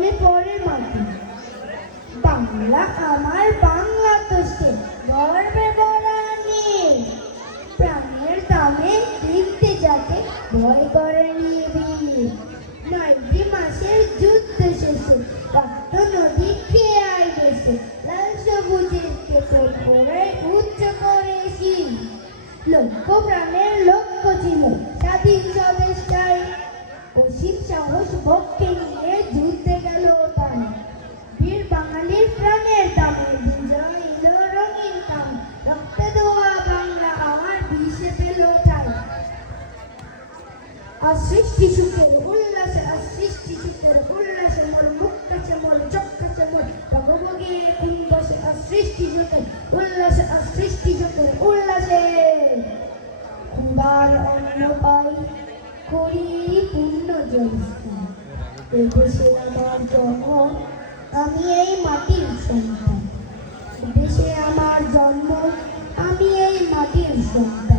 মনে পড়ে মাটি। বাংলা আমার, বাংলা তো সে গর্বে বরানি। প্রাণের দামে দেখতে যাতে ভয় করে নিবি। 9টি মাসের যুদ্ধ শেষে রক্ত নদী খেয়ে আই দেশে, লাল সবুজের কেতন করে উচ্চ করেছি। লক্ষ প্রাণের লক্ষ্য ছিল স্বাধীন স্বদেশটাই, অসীম সাহস ভক্তি নিয়ে যুদ্ধে গেল তাই। বীর বাঙালির প্রাণের দামে বিজয় এলো রঙিন কাম, রক্তে দেওয়া বাংলা আমার বিষে পেল ঠাই। আর সৃষ্টি সুখের উল্লাসে, আর সৃষ্টি সুখের উল্লাসে মোর মুখ কাছে মোর চোখ কাছে মোর ভগবগে কোন বসে। আর সৃষ্টি সুখের উল্লাসে, আর সৃষ্টি সুখের উল্লাসে ক্ষুধার অন্ন পাই করি পূর্ণ জলস্থান। এই দেশে আমার জন্ম, আমি এই মাটির সন্তান। দেশে আমার জন্ম, আমি এই মাটির সন্তান।